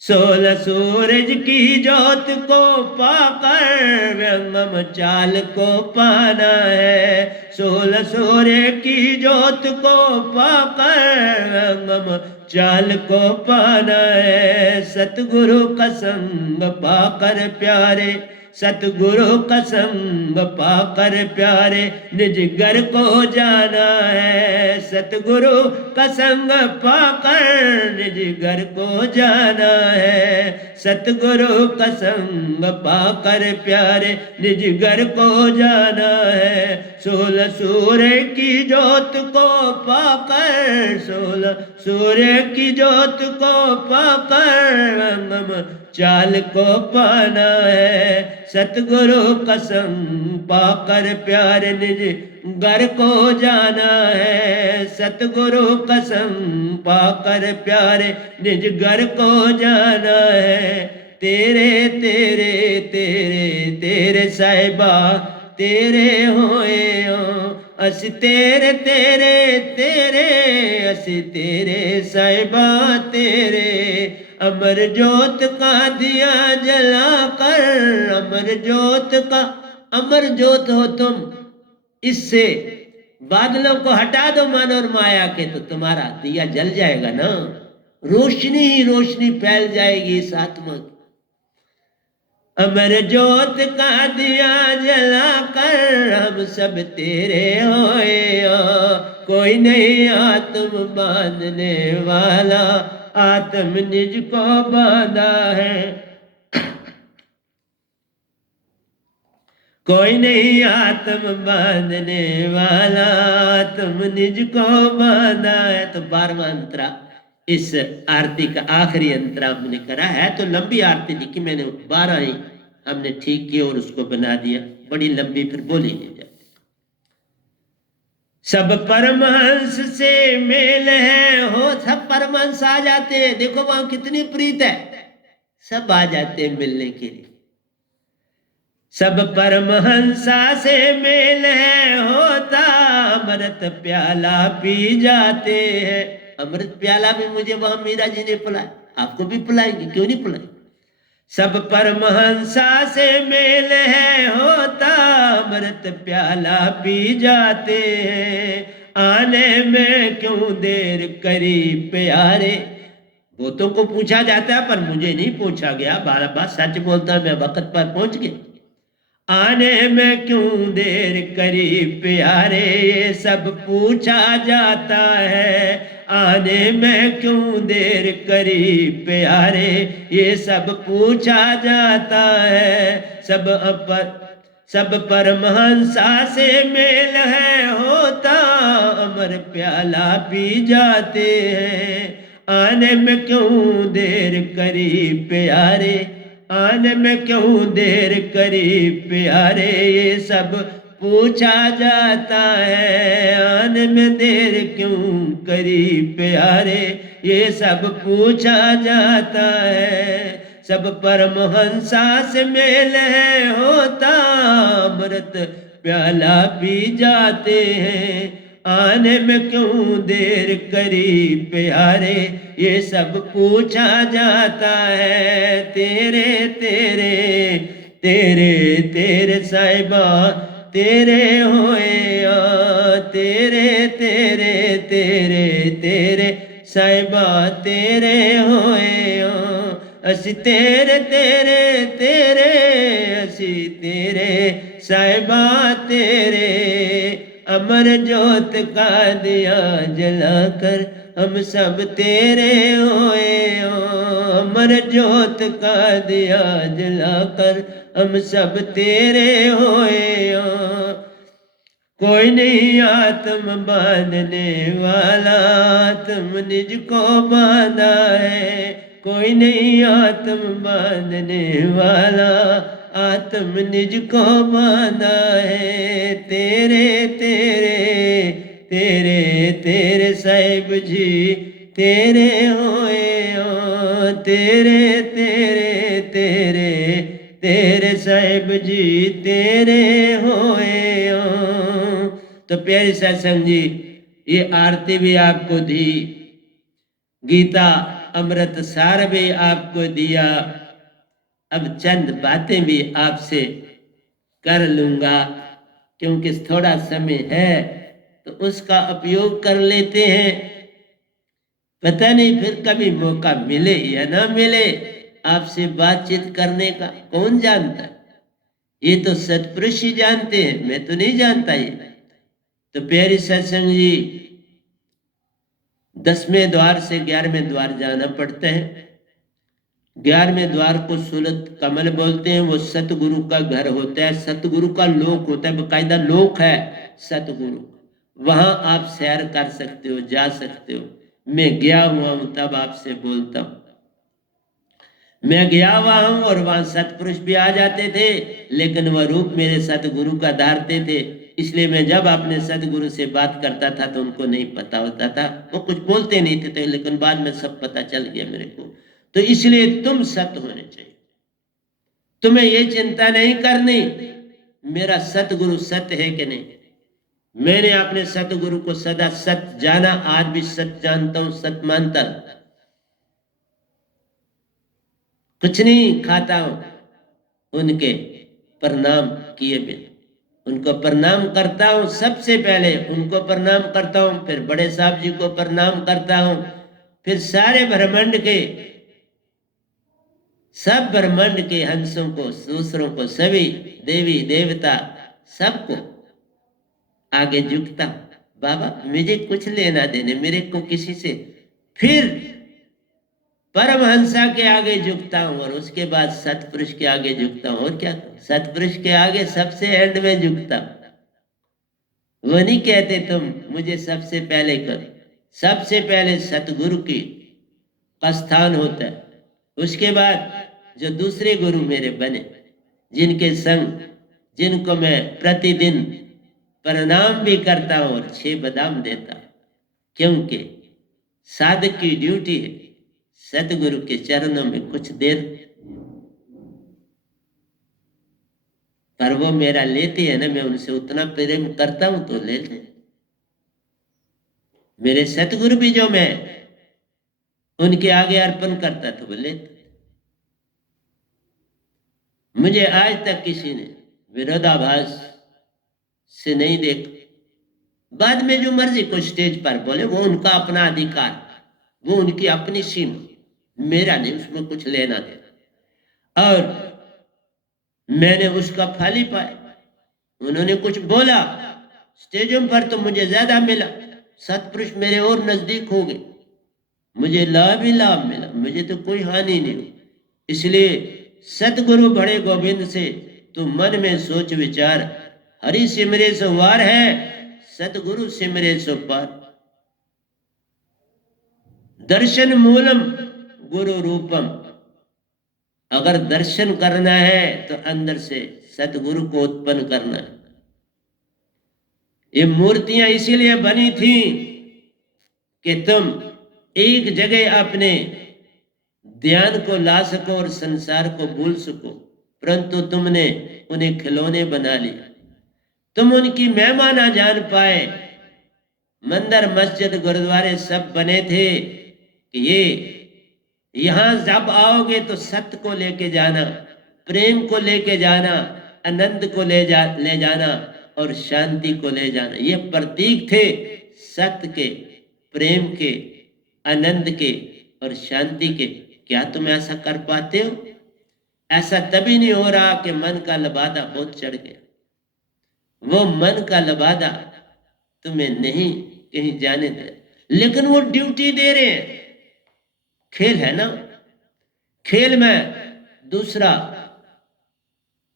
16 सूरज की ज्योत को पाकर व्यंगम चाल को पाना है। 16 सूर्य की ज्योत को पाकर व्यंगम चाल को पाना है। सतगुरु का संग पाकर प्यारे सतगुरु का संग पाकर प्यारे निज घर को जाना है। सतगुरु का संग पाकर निज घर को जाना है। सतगुरु का संग पाकर प्यारे निज घर को जाना है। 16 सूर्य की जोत को पाकर 16 सूर्य की जोत को पाकर हम चाल को पाना है। सतगुरु कसम पाकर प्यारे निज घर को जाना है। सतगुरु कसम पाकर प्यारे निज घर को जाना है। तेरे तेरे तेरे तेरे साहिबा तेरे होए असी तेरे तेरे तेरे असी तेरे साहिबा तेरे। अमर जोत का दिया जला कर अमर जोत का अमर जोत हो तुम। इससे बादलों को हटा दो मन और माया के तो तुम्हारा दिया जल जाएगा ना। रोशनी ही रोशनी फैल जाएगी इस आत्मा की। अमर जोत का दिया जला कर हम सब तेरे होए कोई नहीं आत्म बांधने वाला आत्म निज को बांधा है। कोई नहीं आत्म बांधने वाला आत्म निज को बांधा है। तो 12वां अंतरा इस आरती का आखिरी अंतरा हमने करा है। तो लंबी आरती लिखी मैंने 12 ही हमने ठीक किया और उसको बना दिया। बड़ी लंबी फिर बोली नहीं जाती। सब परमहंस से मेल है हो सब परमहंस आ जाते हैं। देखो वहां कितनी प्रीत है। सब आ जाते हैं मिलने के लिए। सब परमहंसा से मेल है होता अमृत प्याला पी जाते हैं। अमृत प्याला भी मुझे वहां मीरा जी ने पिलाया, आपको भी पिलाएंगे, क्यों नहीं पिलाएंगे। सब परमहंसा से मेल है होता अमृत प्याला पी जाते हैं। आने में क्यों देर करी प्यारे। बहुतों को पूछा जाता है पर मुझे नहीं पूछा गया। बार बार सच बोलता मैं वक्त पर पहुंच गया। आने में क्यों देर करी प्यारे ये सब पूछा जाता है। आने में क्यों देर करी प्यारे ये सब पूछा जाता है। सब परमहंसा से मेल है होता अमर प्याला पी जाते हैं। आने में क्यों देर करी प्यारे आने में क्यों देर करी प्यारे ये सब पूछा जाता है। आने में देर क्यों करी प्यारे ये सब पूछा जाता है। सब परमहंसा से मेल है होता अमृत प्याला पी जाते हैं। आने में क्यों देर करी प्यारे ये सब पूछा जाता है। तेरे तेरे तेरे तेरे साहिबा तेरे होए तेरे तेरे तेरे तेरे साहिबा तेरे होए असी तेरे तेरे तेरे असी तेरे साहिबा तेरे। अमर जोत का दिया जलाकर हम सब तेरे होए अमर जोत का दिया जलाकर हम सब तेरे होए कोई नहीं आत्म बांधने वाला आत्म निज को बांधा है। कोई नहीं आत्म बांधने वाला आत्म निज को बांधा है। तेरे तेरे तेरे तेरे साहिब जी तेरे होए तेरे तेरे तेरे तेरे साहिब जी तेरे होए। तो प्यारे सत्संग जी ये आरती भी आपको दी, गीता अमृत सार भी आपको दिया। अब चंद बातें भी आपसे कर लूंगा क्योंकि थोड़ा समय है तो उसका उपयोग कर लेते हैं। पता नहीं फिर कभी मौका मिले या ना मिले आपसे बातचीत करने का, कौन जानता है। ये तो सतपुरुष ही जानते हैं, मैं तो नहीं जानता ये। तो प्यारे सत्संग जी, 10वें द्वार से 11वें द्वार जाना पड़ता है। 11वें द्वार को सूरत कमल बोलते हैं। वो सतगुरु का घर होता है, सतगुरु का लोक होता है, बकायदा लोक है सतगुरु। वहां आप सैर कर सकते हो, जा सकते हो। मैं गया हुआ हूं तब आपसे बोलता हूं। मैं गया हुआ हूं और वहां सतपुरुष भी आ जाते थे, लेकिन वह रूप मेरे सतगुरु का धारते थे। इसलिए मैं जब अपने सतगुरु से बात करता था तो उनको नहीं पता होता था, वो कुछ बोलते नहीं थे, लेकिन बाद में सब पता चल गया मेरे को। तो इसलिए तुम सत्य होने चाहिए, तुम्हें ये चिंता नहीं करनी मेरा सतगुरु सत्य है कि नहीं। मैंने अपने सतगुरु को सदा सत्य जाना, आज भी सत्य जानता हूं, सत्य मानता हूं। कुछ नहीं खाता हूं उनके प्रणाम किए बिना। उनको प्रणाम करता हूं, सबसे पहले उनको प्रणाम करता हूं, फिर बड़े साहब जी को प्रणाम करता हूं, फिर सारे ब्रह्मांड के, सब ब्रह्मांड के हंसों को, दूसरों को, सभी देवी देवता सबको आगे झुकता हूं। बाबा मुझे कुछ लेना देने मेरे को किसी से, फिर परमहंसा के आगे झुकता हूं और उसके बाद सतपुरुष के आगे झुकता हूं। और क्या, सतपुरुष के आगे सबसे एंड में झुकता हूं। वो नहीं कहते तुम मुझे सबसे पहले करो, सबसे पहले सतगुरु की का स्थान होता है। उसके बाद जो दूसरे गुरु मेरे बने, जिनके संग, जिनको मैं प्रतिदिन प्रणाम भी करता हूं और 6 बादाम देता हूं, क्योंकि साधक की ड्यूटी है सतगुरु के चरणों में कुछ देर, पर वो मेरा लेते हैं ना, मैं उनसे उतना प्रेम करता हूं तो ले ले। मेरे सतगुरु भी जो मैं उनके आगे अर्पण करता था वो लेते। मुझे आज तक किसी ने विरोधाभास से नहीं देखा। बाद में जो मर्जी को स्टेज पर बोले, वो उनका अपना अधिकार, वो उनकी अपनी सीमा, मेरा नहीं उसमें कुछ लेना देना। और मैंने उसका फल ही पाया। उन्होंने कुछ बोला स्टेजों पर तो मुझे ज्यादा मिला, सतपुरुष मेरे और नजदीक हो गए, मुझे लाभ ही लाभ मिला, मुझे तो कोई हानि नहीं हुई। इसलिए सतगुरु बड़े गोविंद से तू मन में सोच विचार, हरि सिमरे सो वार है, सतगुरु सिमरे सो पार। दर्शन मूलम गुरु रूपम, अगर दर्शन करना है तो अंदर से सतगुरु को उत्पन्न करना है। ये मूर्तियां इसीलिए बनी थी कि तुम एक जगह अपने ध्यान को ला सको और संसार को भूल सको, परंतु तुमने उन्हें खिलौने बना लिया। तुम उनकी महिमा ना जान पाए। मंदिर मस्जिद गुरुद्वारे सब बने थे कि ये यहां जब आओगे तो सत्य को लेके जाना, प्रेम को लेके जाना, आनंद को ले जाना और शांति को ले जाना। ये प्रतीक थे सत्य के, प्रेम के, आनंद के और शांति के। क्या तुम ऐसा कर पाते हो? ऐसा तभी नहीं हो रहा कि मन का लबादा बहुत चढ़ गया। वो मन का लबादा तुम्हें नहीं कहीं जाने दे, लेकिन वो ड्यूटी दे रहे हैं। खेल है ना, खेल में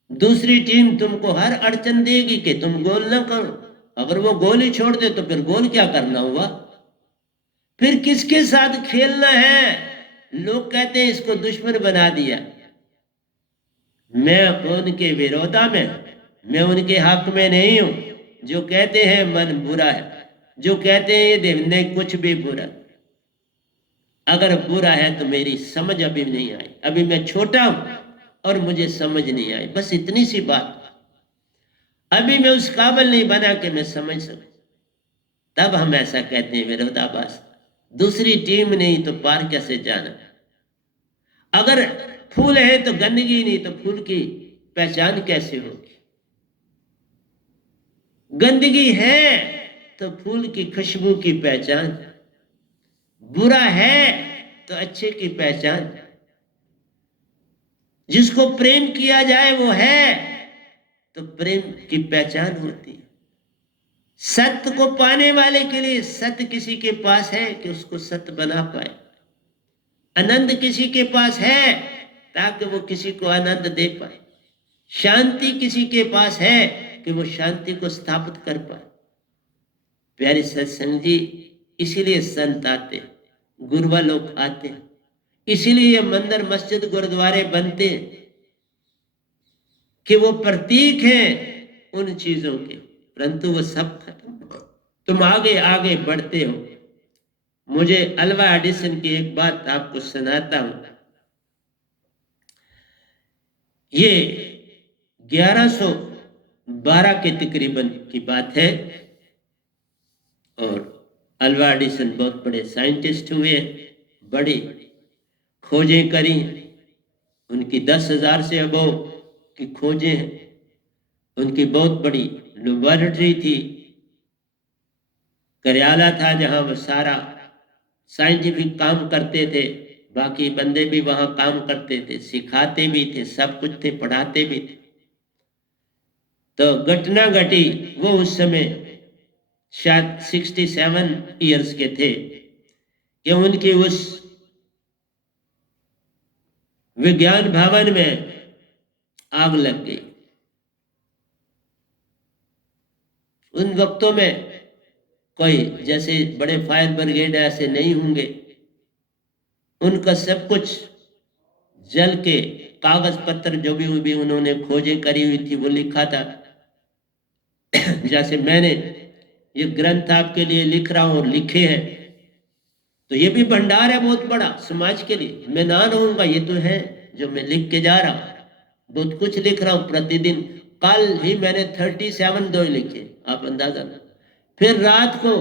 दूसरी टीम तुमको हर अड़चन देगी कि तुम गोल ना करो। अगर वो गोल ही छोड़ दे तो फिर गोल क्या करना हुआ? फिर किसके साथ खेलना है? लोग कहते हैं इसको दुश्मन बना दिया। मैं उनके विरोधा में, मैं उनके हक में नहीं हूं जो कहते हैं मन बुरा है, जो कहते हैं ये देव ने कुछ भी बुरा। अगर बुरा है तो मेरी समझ अभी नहीं आई, अभी मैं छोटा हूं और मुझे समझ नहीं आई, बस इतनी सी बात। अभी मैं उस काबिल नहीं बना कि मैं समझ सकूं। तब हम ऐसा कहते हैं विरोधाभास। दूसरी टीम नहीं तो पार कैसे जाना? अगर फूल है तो गंदगी नहीं तो फूल की पहचान कैसे होगी? गंदगी है तो फूल की खुशबू की पहचान, बुरा है तो अच्छे की पहचान। जिसको प्रेम किया जाए वो है, तो प्रेम की पहचान होती है। सत्य को पाने वाले के लिए सत्य किसी के पास है कि उसको सत्य बना पाए, आनंद किसी के पास है ताकि वो किसी को आनंद दे पाए, शांति किसी के पास है कि वो शांति को स्थापित कर पाए। प्यारे सत्संग जी, इसीलिए संत आते, गुरुवा लोग आते हैं, इसीलिए मंदिर मस्जिद गुरुद्वारे बनते हैं कि वो प्रतीक हैं उन चीजों के, परंतु वो सब खत्म। तुम आगे आगे बढ़ते हो। मुझे अल्वा एडिसन की एक बात आपको सुनाता हूं। ये 1112 के तकरीबन की बात है और अल्वा एडिसन बहुत बड़े साइंटिस्ट हुए, बड़ी खोजें करी, उनकी 10,000 से अबो की खोजें हैं, उनकी बहुत बड़ी लेबोरेटरी थी, कार्यालय था जहां वो सारा साइंटिफिक काम करते थे, बाकी बंदे भी वहां काम करते थे, सिखाते भी थे, सब कुछ थे, पढ़ाते भी थे। तो घटना घटी, वो उस समय शायद 67 इयर्स के थे कि उनकी उस विज्ञान भवन में आग लग गई। उन वक्तों में कोई जैसे बड़े फायर ब्रिगेड ऐसे नहीं होंगे, उनका सब कुछ जल के कागज पत्र जो भी उन्होंने खोजें करी हुई थी वो लिखा था। जैसे मैंने ये ग्रंथ आपके लिए लिख रहा हूं और लिखे हैं, तो ये भी भंडार है बहुत बड़ा समाज के लिए। मैं ना रहूंगा, ये तो है जो मैं लिख के जा रहा हूं, बहुत कुछ लिख रहा हूं प्रतिदिन। कल ही मैंने 37 दो लिखे, आप अंदाजा लगा। फिर रात को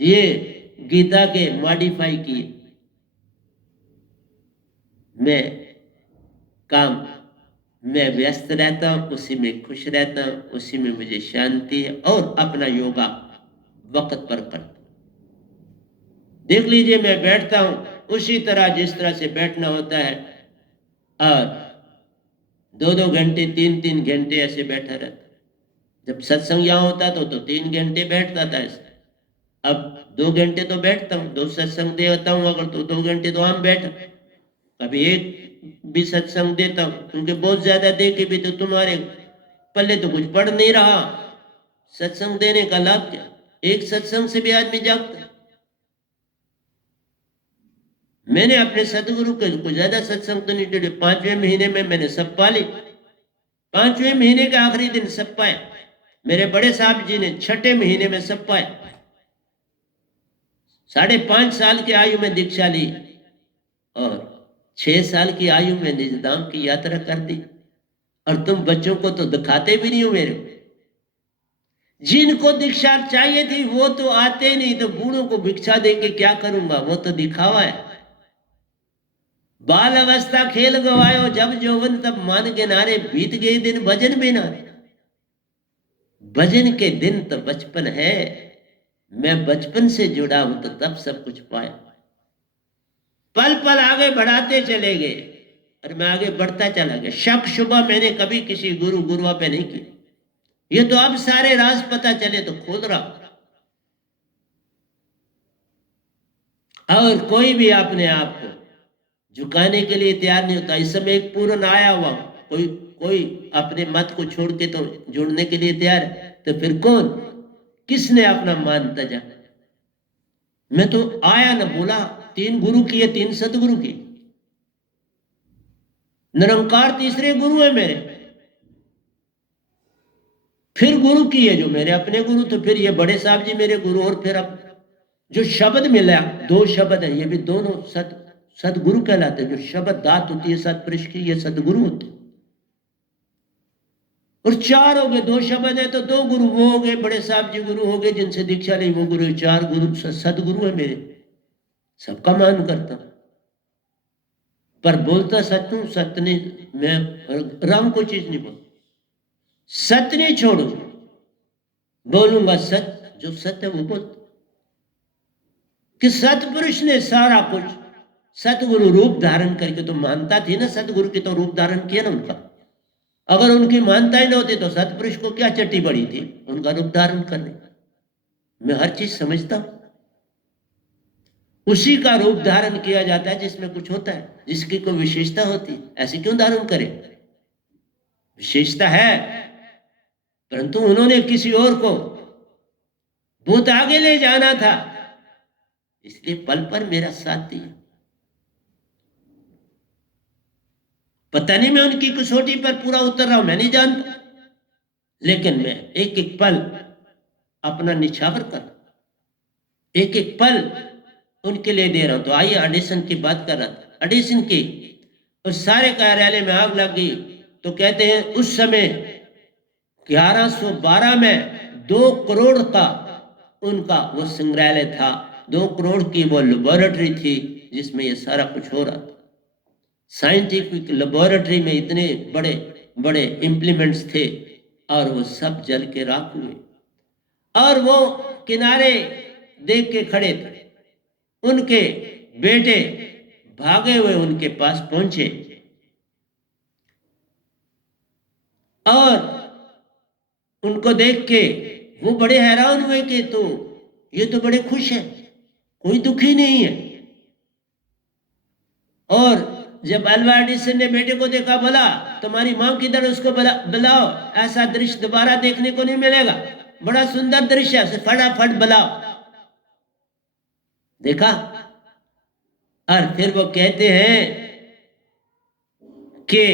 ये गीता के मॉडिफाई किए। मैं काम मैं व्यस्त रहता हूं, उसी में खुश रहता हूं, उसी में मुझे शांति है और अपना योगा वक्त पर करता हूं। देख लीजिए, मैं बैठता हूं उसी तरह जिस तरह से बैठना होता है और 2-2 घंटे 3-3 घंटे ऐसे बैठा रहता। जब सत्संग यहाँ होता तो 3 घंटे बैठता था ऐसे। अब 2 घंटे तो बैठता हूँ, 2 सत्संग देता हूँ अगर तो 2 घंटे तो हम बैठा, कभी एक भी सत्संग देता हूँ, क्योंकि बहुत ज्यादा दे के भी तो तुम्हारे पल्ले तो कुछ पढ़ नहीं रहा। सत्संग देने का लाभ क्या? एक सत्संग से भी आदमी जागता है। मैंने अपने सदगुरु के कुछ ज्यादा सत्संग तो नहीं जुड़े, 5वें महीने में मैंने सब पाली, 5वें महीने के आखिरी दिन सब पाए। मेरे बड़े साहब जी ने 6ठे महीने में सब पाए। 5.5 साल की आयु में दीक्षा ली और 6 साल की आयु में निजधाम की यात्रा कर दी। और तुम बच्चों को तो दिखाते भी नहीं हो मेरे। जिनको दीक्षा चाहिए थी वो तो आते नहीं, तो बूढ़ों को भिक्षा देके क्या करूंगा, वो तो दिखावा है। बाल अवस्था खेल गवायो, जब यौवन तब मान के नारे, बीत गए दिन भजन बिना। भजन के दिन तो बचपन है, मैं बचपन से जुड़ा हूं तो तब सब कुछ पाया। पल पल आगे बढ़ाते चले गए और मैं आगे बढ़ता चला गया। शक शुबह मैंने कभी किसी गुरुआ पे नहीं की। ये तो अब सारे राज पता चले तो खोल रहा। और कोई भी अपने आप को झुकाने के लिए तैयार नहीं होता। इस समय एक पूर्ण आया हुआ, कोई अपने मत को छोड़ के तो जुड़ने के लिए तैयार है, तो फिर कौन किसने अपना मान तजा? मैं तो आया न बोला, 3 गुरु किए, 3 सतगुरु की, निरंकार तीसरे गुरु है मेरे, फिर गुरु किए जो मेरे अपने गुरु, तो फिर ये बड़े साहब जी मेरे गुरु, और फिर अब जो शब्द मिला 2 शब्द है, ये भी दोनों सदगुरु कहलाते हैं। जो शब्द दात होती है सतपुरुष की, ये सदगुरु होते। और 4 हो गए, 2 शब्द है तो 2 गुरु, वो हो गए बड़े साहब जी गुरु हो गए जिनसे दीक्षा ली, वो गुरु। 4 गुरु सदगुरु है मेरे, सबका मान करता हूं, पर बोलता सत्य हूं। सत्य नहीं, मैं राम को चीज नहीं बोल, सत्य नहीं छोड़ू, बोलूंगा सत्य, जो सत्य वो बोल। कि सतपुरुष ने सारा कुछ सतगुरु रूप धारण करके, तो मानता थी ना सतगुरु की, तो रूप धारण किया ना उनका। अगर उनकी मानता ही न होती तो सतपुरुष को क्या चट्टी पड़ी थी उनका रूप धारण करने। मैं हर चीज समझता हूं। उसी का रूप धारण किया जाता है जिसमें कुछ होता है, जिसकी कोई विशेषता होती है। ऐसे क्यों धारण करे? विशेषता है, परंतु उन्होंने किसी और को बहुत आगे ले जाना था, इसलिए पल पर मेरा साथ दिया। पता नहीं मैं उनकी कसौटी पर पूरा उतर रहा हूं, मैं नहीं जानता, लेकिन मैं एक एक पल अपना निछावर कर, एक एक पल उनके लिए दे रहा हूं। तो आइए ऑडिशन की बात कर रहा था, ऑडिशन की उस सारे कार्यालय में आग लग गई। तो कहते हैं उस समय 1112 में 2 करोड़ का उनका वो संग्रहालय था, 2 करोड़ की वो लेबोरेटरी थी जिसमें ये सारा कुछ हो रहा था। साइंटिफिक लेबोरेटरी में इतने बड़े बड़े इम्प्लीमेंट्स थे और वो सब जल के राख हुए। और वो किनारे देख के खड़े थे, उनके बेटे भागे हुए उनके पास पहुंचे और उनको देख के वो बड़े हैरान हुए कि तो ये तो बड़े खुश हैं, कोई दुखी नहीं है। और जब अल्वा एडिसन ने बेटे को देखा, बोला तुम्हारी मां किधर, उसको बुलाओ, ऐसा दृश्य दोबारा देखने को नहीं मिलेगा, बड़ा सुंदर दृश्य है, फटाफट बुलाओ। देखा, और फिर वो कहते हैं कि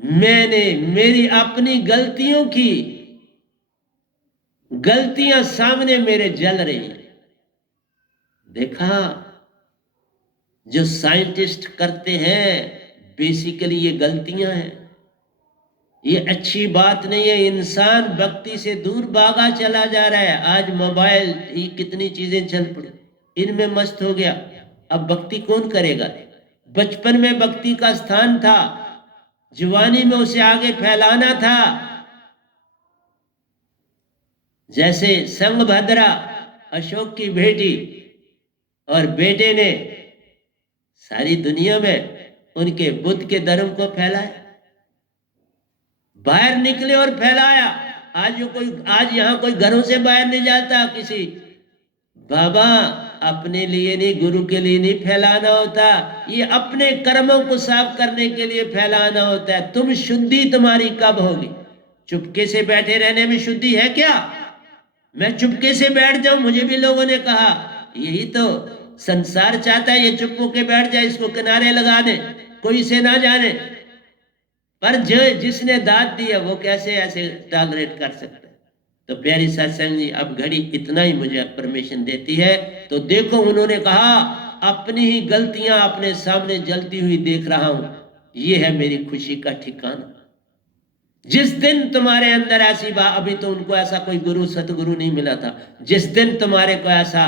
मैंने मेरी अपनी गलतियां सामने मेरे जल रही हैं। देखा, जो साइंटिस्ट करते हैं बेसिकली ये गलतियां हैं, ये अच्छी बात नहीं है। इंसान भक्ति से दूर भागा चला जा रहा है। आज मोबाइल ही कितनी चीजें चल पड़ी, इनमें मस्त हो गया। अब भक्ति कौन करेगा? बचपन में भक्ति का स्थान था, जवानी में उसे आगे फैलाना था। जैसे संगभद्रा अशोक की बेटी और बेटे ने सारी दुनिया में उनके बुद्ध के धर्म को फैलाया, बाहर निकले और फैलाया। आज यहाँ कोई घरों से बाहर नहीं जाता। किसी बाबा अपने लिए नहीं, गुरु के लिए नहीं फैलाना होता, ये अपने कर्मों को साफ करने के लिए फैलाना होता है। तुम शुद्धि तुम्हारी कब होगी? चुपके से बैठे रहने में शुद्धि है क्या? मैं चुपके से बैठ जाऊं, मुझे भी लोगों ने कहा यही तो संसार चाहता है, ये चुप होके बैठ जाए, इसको किनारे लगा दे, कोई इसे ना जाने। पर जो जिसने दाद दी है वो कैसे ऐसे टॉलरेट कर सकता है? तो प्यारी सत्संग जी, अब घड़ी इतना ही मुझे परमिशन देती है। तो देखो, उन्होंने कहा अपनी ही गलतियां अपने सामने जलती हुई देख रहा हूं, ये है मेरी खुशी का ठिकाना। जिस दिन तुम्हारे अंदर ऐसी बात, अभी तो उनको ऐसा कोई गुरु सतगुरु नहीं मिला था, जिस दिन तुम्हारे को ऐसा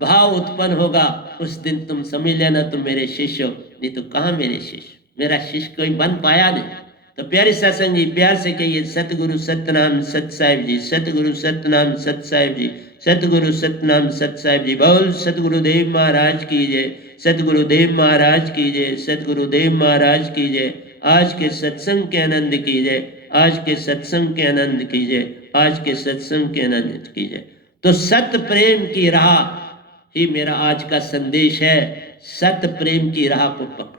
भाव उत्पन्न होगा उस दिन तुम समझ लेना तुम मेरे शिष्य हो। नहीं तो कहां मेरे शिष्य? मेरा शिष्य कोई बन पाया नहीं। तो प्यारे सत्संग जी, प्यार से कहिए सतगुरु सतनाम सत साहिब जी, सतगुरु सतनाम सत साहिब जी, सतगुरु सतनाम सत साहिब जी। बोल सतगुरुदेव महाराज की जय, सतगुरुदेव महाराज की जय, सतगुरुदेव महाराज की जय। आज के सत्संग के आनंद की जय, आज के सत्संग के आनंद की जय, आज के सत्संग के आनंद की जय। तो सत प्रेम की राह ही मेरा आज का संदेश है। सत प्रेम की राह को पकड़ो।